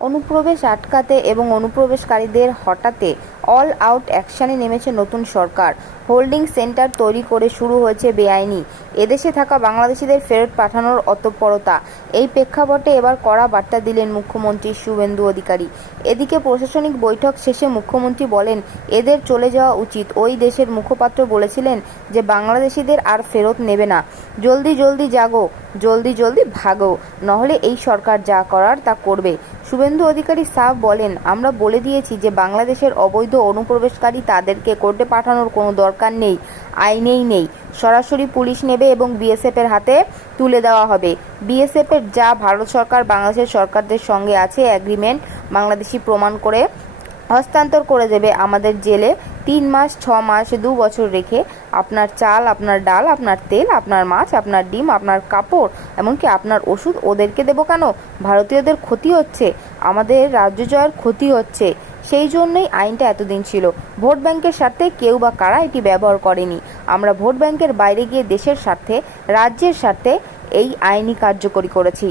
অনুপ্রবেশ আটকাতে এবং অনুপ্রবেশকারীদের হটাতে অল আউট অ্যাকশনে নেমেছে নতুন সরকার। হোল্ডিং সেন্টার তৈরি করে শুরু হয়েছে বেআইনি এদেশে থাকা বাংলাদেশিদের ফেরত পাঠানোর অতঃপরতা। এই প্রেক্ষাপটে এবার কড়া বার্তা দিলেন মুখ্যমন্ত্রী শুভেন্দু অধিকারী। এদিকে প্রশাসনিক বৈঠক শেষে মুখ্যমন্ত্রী বলেন, এদের চলে যাওয়া উচিত। ওই দেশের মুখপাত্র বলেছিলেন যে বাংলাদেশিদের আর ফেরত নেবে না। জলদি জলদি জাগো, জলদি জলদি ভাগো, নহলে এই সরকার যা করার তা করবে। শুভেন্দু অধিকারী সাফ বলেন, আমরা বলে দিয়েছি যে বাংলাদেশের অবৈধ অনুপ্রবেশকারী তাদেরকে কোর্টে পাঠানোর কোনো দরকার নেই, আইনেই নেই। সরাসরি পুলিশ নেবে এবং বিএসএফ এর হাতে তুলে দেওয়া হবে। বিএসএফ এর যা ভারত সরকার বাংলাদেশের সরকারদের সঙ্গে আছে এগ্রিমেন্ট, বাংলাদেশি প্রমাণ করে হস্তান্তর করে দেবে আমাদের জেলে 3 মাস, 6 মাস, 2 বছর রেখে। আপনার চাল, আপনার ডাল, আপনার তেল, আপনার মাছ, আপনার ডিম, আপনার কাপড়, এমনকি আপনার ওষুধ ওদেরকে দেবো কেন? ভারতীয়দের ক্ষতি হচ্ছে, আমাদের রাজ্য জয়ের ক্ষতি হচ্ছে। সেই জন্যই আইনটা এতদিন ছিল। ভোট ব্যাংকের স্বার্থে কেউ বা কারা এটি ব্যবহার করেনি। আমরা ভোট ব্যাংকের বাইরে গিয়ে দেশের স্বার্থে, রাজ্যের স্বার্থে এই আইনি কার্যকরী করেছি।